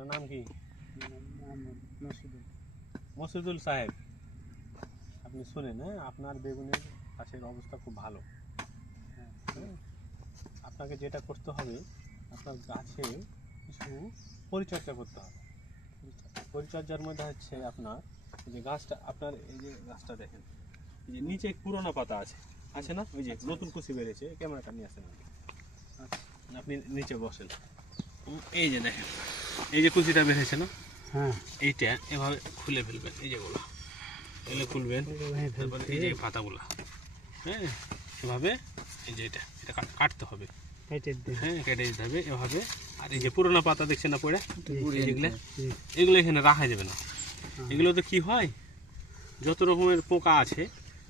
আপনার নাম কি? মসিদুল সাহেব। আপনি শুনেন, হ্যাঁ, আপনার বেগুনের গাছের অবস্থা খুব ভালো। হ্যাঁ, আপনাকে যেটা করতে হবে, আপনার গাছে কিছু পরিচর্যা করতে হবে। পরিচর্যার মধ্যে হচ্ছে আপনার এই যে গাছটা, আপনার এই যে গাছটা দেখেন, এই যে নিচে পুরোনো পাতা আছে না, ওই যে নতুন কুচি বেরিয়েছে, ক্যামেরাটা নিয়ে আসেন, আপনি নিচে বসেন। এই যে দেখেন, এই যে কুচিটা বেরিয়েছে না, হ্যাঁ, এইটা এভাবে খুলে ফেলবেন, এই যেগুলো এগুলো খুলবেন, তারপরে এই যে পাতাগুলো, হ্যাঁ, এভাবে এই যে এটা কাটতে হবে, হ্যাঁ, কেটে দিতে হবে এভাবে। আর এই যে পুরোনো পাতা দেখছেন না পড়ে, এগুলো এখানে রাখা যাবে না। এগুলো তো কি হয়, যত রকমের পোকা আছে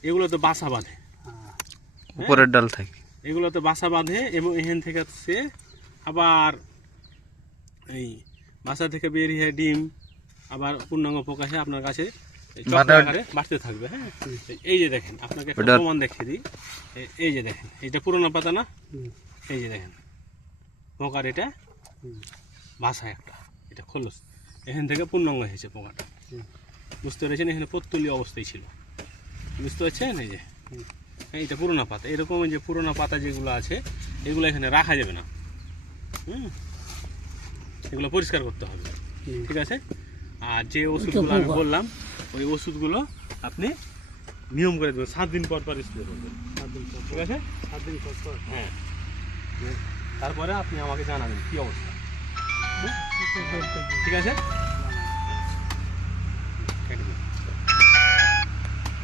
এগুলো তো বাসা বাঁধে, উপরের ডাল থাকে, এগুলো তো বাসা বাঁধে এবং এখান থেকে সে আবার এই বাসা থেকে বেরিয়ে ডিম আবার পূর্ণাঙ্গ পোকা হয়ে আপনার কাছে বাড়তে থাকবে। হ্যাঁ, এই যে দেখেন, আপনাকে একটা প্রমাণ দেখিয়ে দিই। এই যে দেখেন, এইটা পুরোনো পাতা না, এই যে দেখেন পোকার এটা বাসা একটা, এটা খোলস, এখান থেকে পূর্ণাঙ্গ হয়েছে পোকাটা, বুঝতে পেরেছেন? এখানে পত্তলীয় অবস্থায় ছিল, বুঝতে পারছেন? এই যে এইটা পুরোনো পাতা, এরকম যে পুরোনো পাতা যেগুলো আছে এগুলো এখানে রাখা যাবে না, এগুলো পরিষ্কার করতে হবে, ঠিক আছে? আর যে ওষুধগুলো আমি বললাম ওই ওষুধগুলো আপনি নিয়ম করে দেবেন, 7 দিন পর পর স্প্রে করবেন, 7 দিন পর, ঠিক আছে? 7 দিন পর, হ্যাঁ। তারপরে আপনি আমাকে জানাবেন কি অবস্থা, ঠিক আছে?